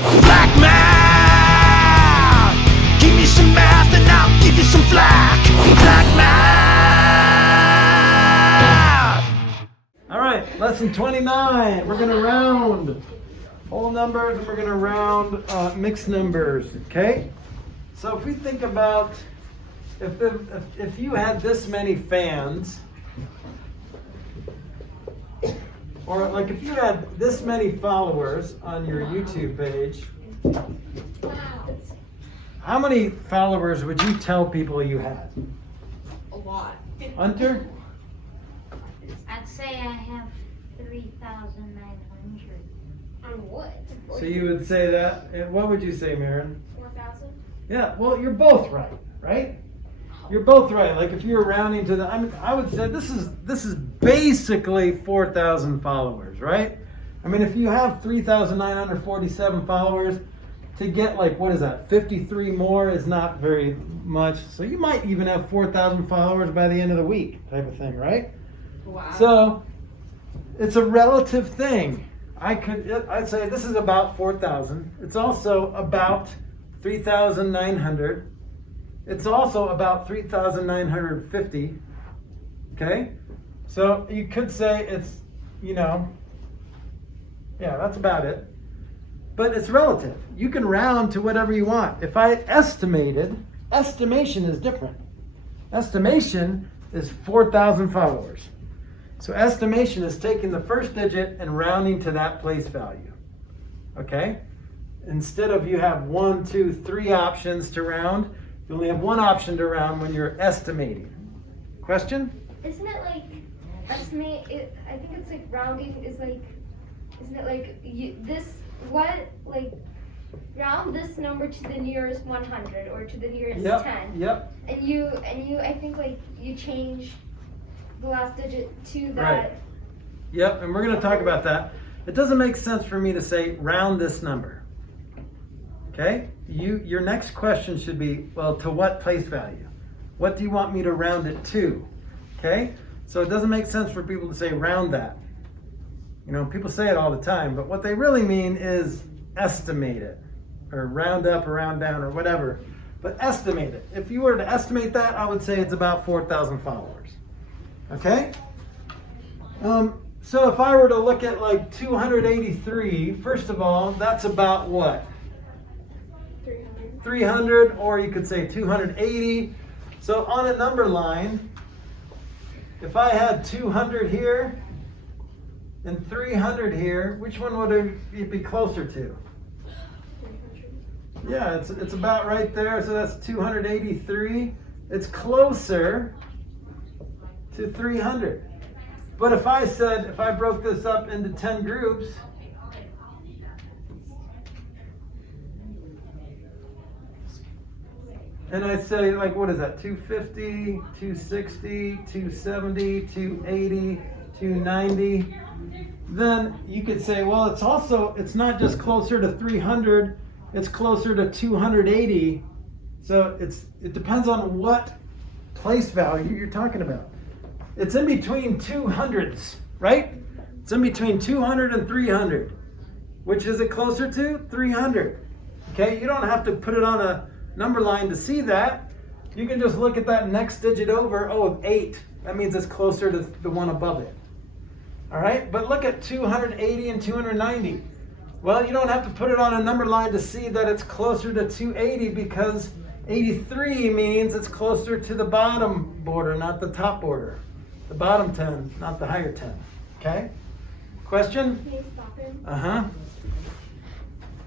Flack math! Give me some math and I'll give you some flack. Flack math! Alright, lesson 29. We're going to round whole numbers and we're going to round mixed numbers. Okay? So if we think about if you had this many fans, or like if you had this many followers on your YouTube page, how many followers would you tell people you had? A lot. Hunter? I'd say I have 3,900. On what? So you would say that. And what would you say, Maren? 4,000? Yeah, well, you're both right, right? You're both right. Like if you're rounding to the, I would say this is basically 4,000 followers, right? I mean, if you have 3,947 followers, to get like, what is that, 53 more is not very much. So you might even have 4,000 followers by the end of the week, type of thing, right? Wow. So it's a relative thing. I'd say this is about 4,000. It's also about 3,900. It's also about 3,950. Okay? So you could say it's, yeah, that's about it. But it's relative. You can round to whatever you want. If I estimated, estimation is different. Estimation is 4,000 followers. So estimation is taking the first digit and rounding to that place value. Okay? Instead of you have 1, 2, 3 options to round, you only have one option to round when you're estimating. Question? Isn't it like estimate? I think it's like rounding is like, isn't it like round this number to the nearest 100 or to the nearest 10? Yep. And you I think like you change the last digit to that. Right. Yep, and we're going to talk about that. It doesn't make sense for me to say round this number. Okay? Your next question should be, well, to what place value? What do you want me to round it to? Okay? So it doesn't make sense for people to say round that. People say it all the time, but what they really mean is estimate it, or round up or round down or whatever. But estimate it. If you were to estimate that, I would say it's about 4,000 followers. Okay? So if I were to look at like 283, first of all, that's about what? 300, or you could say 280. So on a number line, if I had 200 here and 300 here, which one would it be closer to? 300. Yeah, it's about right there. So that's 283. It's closer to 300. But if I broke this up into 10 groups, and I say, like, what is that? 250, 260, 270, 280, 290. Then you could say, well, it's not just closer to 300, it's closer to 280. So it depends on what place value you're talking about. It's in between 200s, right? It's in between 200 and 300. Which is it closer to? 300. Okay, you don't have to put it on a number line to see that. You can just look at that next digit over. Oh, 8. That means it's closer to the one above it. All right, but look at 280 and 290. Well, you don't have to put it on a number line to see that it's closer to 280, because 83 means it's closer to the bottom border, not the top border. The bottom 10, not the higher 10. Okay? Question? Can you stop him? Uh-huh.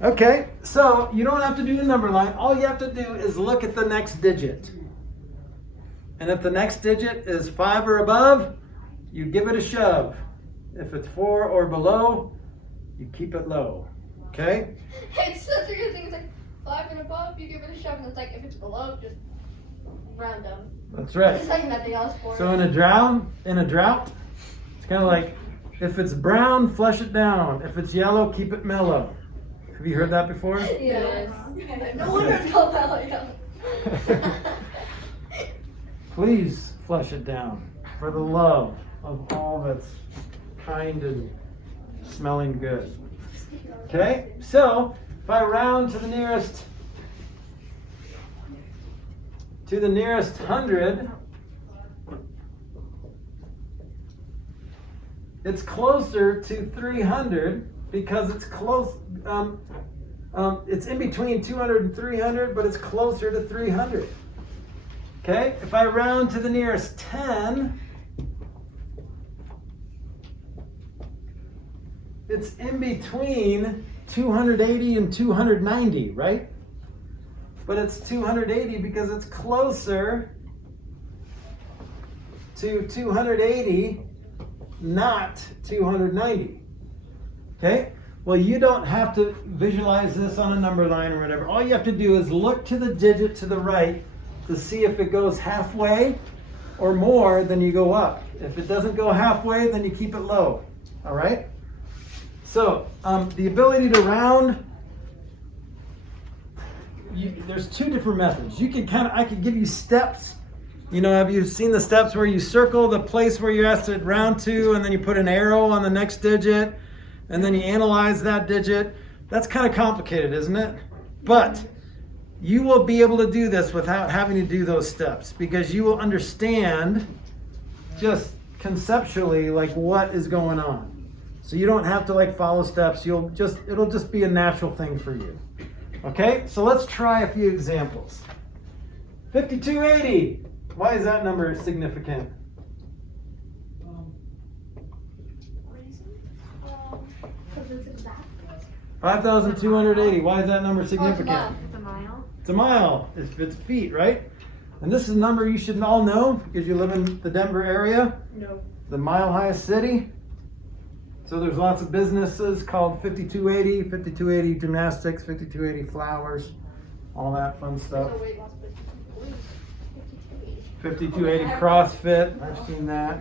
Okay, so you don't have to do the number line. All you have to do is look at the next digit. And if the next digit is 5 or above, you give it a shove. If it's 4 or below, you keep it low. Okay? It's such a good thing. It's like 5 and above, you give it a shove, and it's like if it's below, just round down. That's right. It's like nothing else for So it. in a drought, it's kind of like, if it's brown, flush it down. If it's yellow, keep it mellow. Have you heard that before? Yes. No wonder it's called that like that. Please flush it down for the love of all that's kind and smelling good. Okay, so If I round to the nearest 100, it's closer to 300 because it's close. It's in between 200 and 300, but it's closer to 300. Okay, if I round to the nearest 10, it's in between 280 and 290, right? But it's 280 because it's closer to 280, not 290. Okay? Well, you don't have to visualize this on a number line or whatever. All you have to do is look to the digit to the right to see if it goes halfway or more, then you go up. If it doesn't go halfway, then you keep it low. All right? So, the ability to round, there's two different methods. You can I could give you steps. You know, have you seen the steps where you circle the place where you're asked to round to, and then you put an arrow on the next digit, and then you analyze that digit? That's kind of complicated, isn't it? But you will be able to do this without having to do those steps, because you will understand just conceptually like what is going on. So you don't have to like follow steps. It'll just be a natural thing for you. Okay, so let's try a few examples. 5280. Why is that number significant? Because it's exact. 5,280. Why is that number significant? It's a mile. It's a mile. It's feet, right? And this is a number you should all know because you live in the Denver area. No. The mile-highest city. So there's lots of businesses called 5280, 5280 Gymnastics, 5280 Flowers, all that fun stuff. 5280 CrossFit, I've seen that.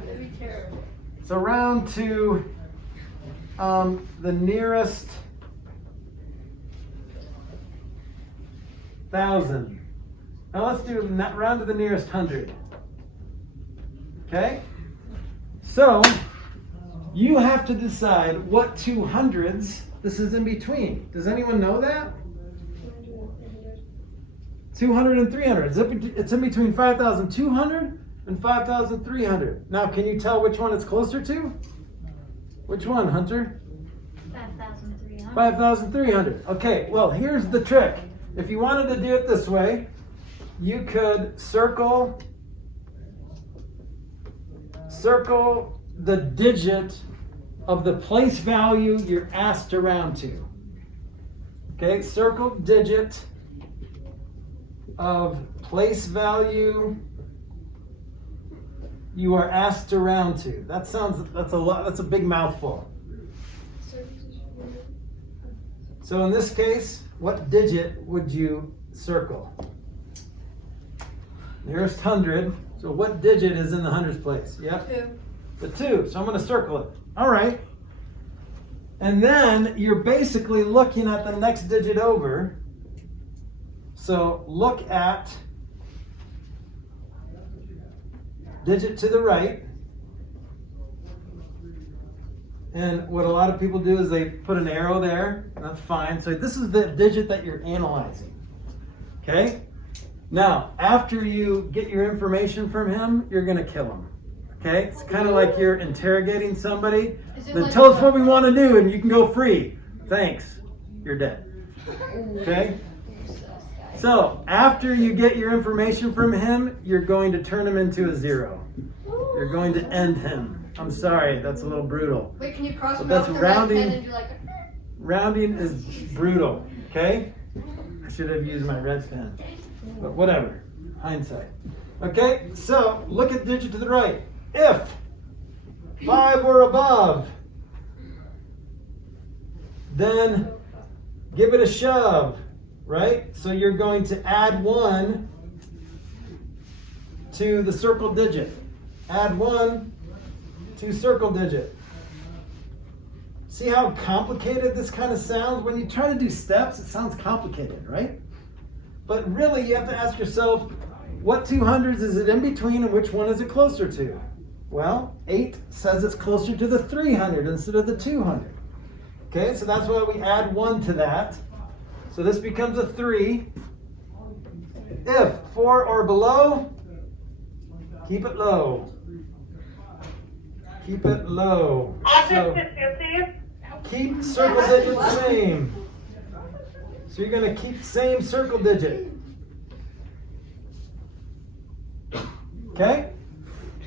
So round to the nearest 1,000. Now let's do round to the nearest 100. Okay? So you have to decide what two hundreds this is in between. Does anyone know that? 200 and 300. It's in between 5,200 and 5,300. Now, can you tell which one it's closer to? Which one, Hunter? 5,300. 5,300. Okay, well, here's the trick. If you wanted to do it this way, you could circle the digit of the place value you're asked to round to. Okay, circle digit of place value you are asked to round to. That's a big mouthful. So in this case, what digit would you circle? Nearest 100. So what digit is in the hundreds place? Yep. 2. The 2. So I'm going to circle it. All right. And then you're basically looking at the next digit over. So look at digit to the right. And what a lot of people do is they put an arrow there. That's fine. So this is the digit that you're analyzing. Okay? Now, after you get your information from him, you're going to kill him. Okay? It's kind of like you're interrogating somebody. Then like tell us what we want to do and you can go free. Thanks. You're dead. Okay? So, after you get your information from him, you're going to turn him into a 0. You're going to end him. I'm sorry, that's a little brutal. Wait, can you cross But them that's out with the red rounding. pen and do like Rounding is brutal, okay? I should have used my red pen. But whatever, hindsight. Okay, so look at digit to the right. If 5 or above, then give it a shove, right? So you're going to add 1 to the circle digit. Add 1 to circle digit. See how complicated this kind of sounds? When you try to do steps, it sounds complicated, right? But really, you have to ask yourself, what 200s is it in between and which one is it closer to? Well, 8 says it's closer to the 300 instead of the 200. Okay, so that's why we add 1 to that. So this becomes a 3. If 4 or below, keep it low. Keep it low. So keep circle digit same. So you're going to keep same circle digit. Okay?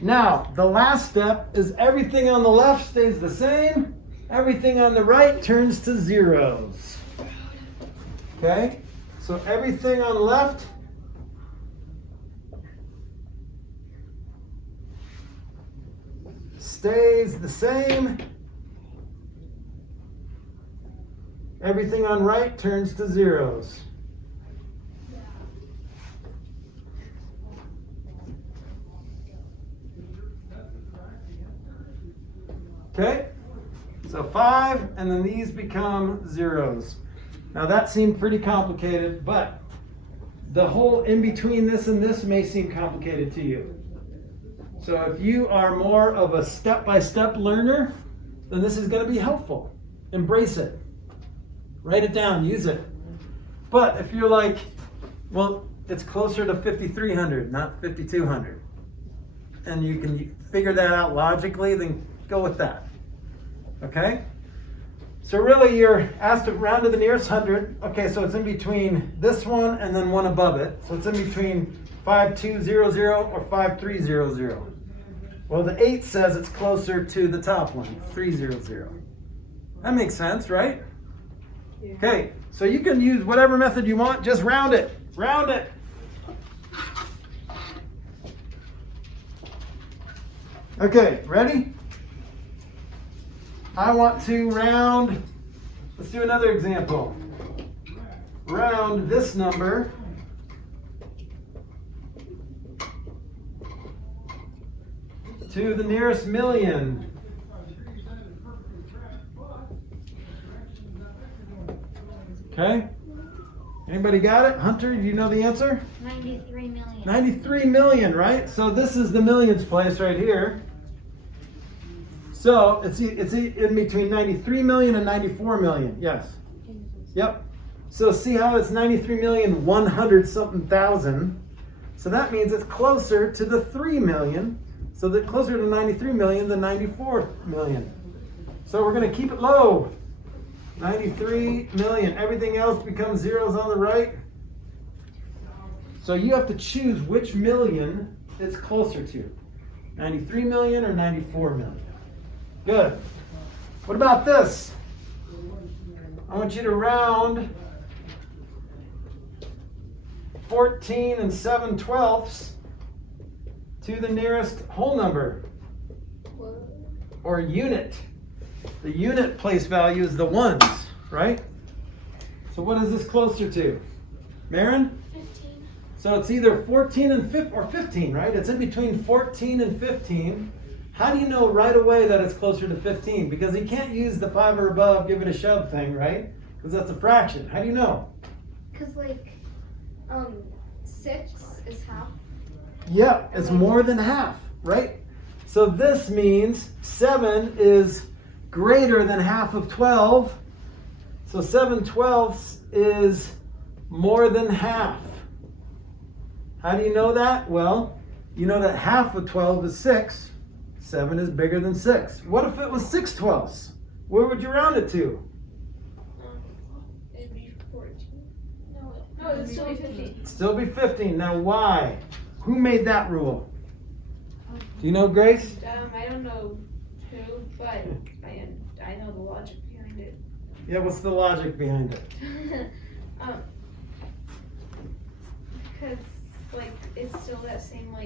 Now, the last step is everything on the left stays the same. Everything on the right turns to zeros. Okay? So everything on the left stays the same. Everything on right turns to zeros. Okay? So 5, and then these become zeros. Now that seemed pretty complicated, but the whole in between this and this may seem complicated to you. So if you are more of a step-by-step learner, then this is going to be helpful. Embrace it. Write it down, use it. But if you're like, well, it's closer to 5,300, not 5,200, and you can figure that out logically, then go with that. Okay? So really you're asked to round to the nearest 100. Okay, so it's in between this one and then one above it. So it's in between 5200 or 5300. Well, the 8 says it's closer to the top one, 300. That makes sense, right? Okay, so you can use whatever method you want, just round it. Round it. Okay, ready? I want to round, let's do another example. Round this number to the nearest million. Okay? Anybody got it? Hunter, do you know the answer? 93 million. 93 million, right? So this is the millions place right here. So it's in between 93 million and 94 million. Yes. Yep. So see how it's 93 million 100 something thousand. So that means it's closer to the 3 million. So that closer to 93 million than 94 million. So we're going to keep it low. 93 million. Everything else becomes zeros on the right. So you have to choose which million it's closer to. 93 million or 94 million. Good. What about this? I want you to round 14 and 7/12 to the nearest whole number or unit. The unit place value is the ones, right? So what is this closer to? Marin? 15. So it's either 14 and 15, right? It's in between 14 and 15. How do you know right away that it's closer to 15? Because you can't use the 5 or above, give it a shove thing, right? Because that's a fraction. How do you know? Because 6 is half. Yeah, it's more than half, right? So this means 7 is greater than half of 12. So 7/12 is more than half. How do you know that? Well, you know that half of 12 is 6. 7 is bigger than 6. What if it was 6/12? Where would you round it to? It'd be 14. No, it'd still be 15. It'd still be 15. Now why? Who made that rule? Do you know, Grace? I don't know who, but I know the logic behind it. Yeah, what's the logic behind it? Because it's still that same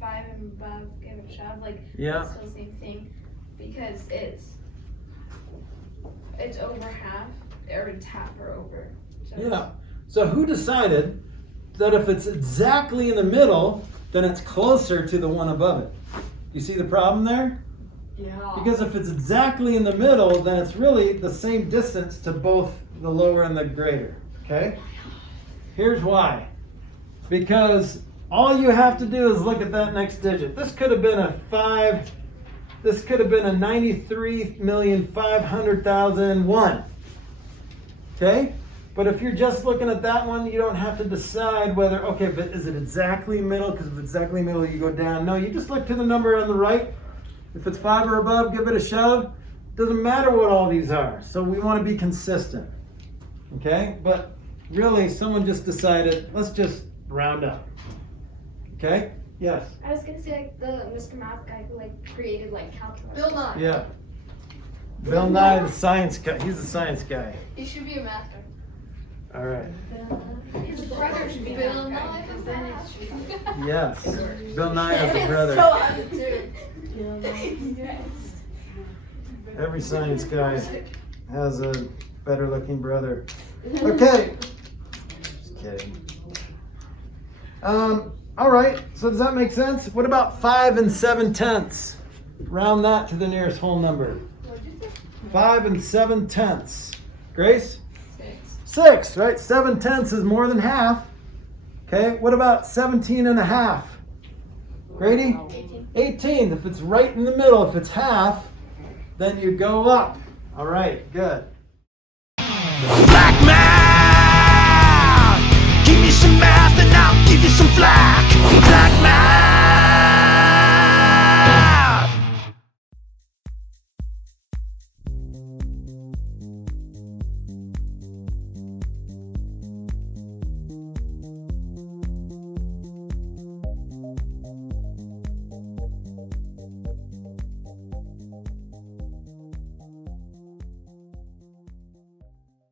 5 and above, give it a shove, Yeah. it's still the same thing, because it's over half, or it's half or over. So Yeah. So who decided that if it's exactly in the middle, then it's closer to the one above it? You see the problem there? Yeah. Because if it's exactly in the middle, then it's really the same distance to both the lower and the greater. Okay? Here's why. Because all you have to do is look at that next digit. This could have been a 5. This could have been a 93,500,001. Okay? But if you're just looking at that one, you don't have to decide whether, okay, but is it exactly middle? Because if it's exactly middle, you go down. No, you just look to the number on the right. If it's 5 or above, give it a shove. Doesn't matter what all these are. So we want to be consistent. Okay? But really, someone just decided, let's just round up. Okay? Yes? I was gonna say like the Mr. Math guy who like created like calculus. Bill Nye. Yeah. Bill Nye, the science guy. He's the science guy. He should be a math guy. All right. His brother should be Bill a math Nye guy, the 'cause then math. it's Yes. Bill Nye has a It's brother. so hard to do. Every science guy has a better looking brother. Okay. Just kidding. All right. So does that make sense? What about 5 7/10? Round that to the nearest whole number. 5 7/10. Grace? 6, right? 7/10 is more than half. Okay. What about 17 and a half? Grady? 18. If it's right in the middle, if it's half, then you go up. All right, good. Flack math. Give me some math and I'll give you some flack. Flack math.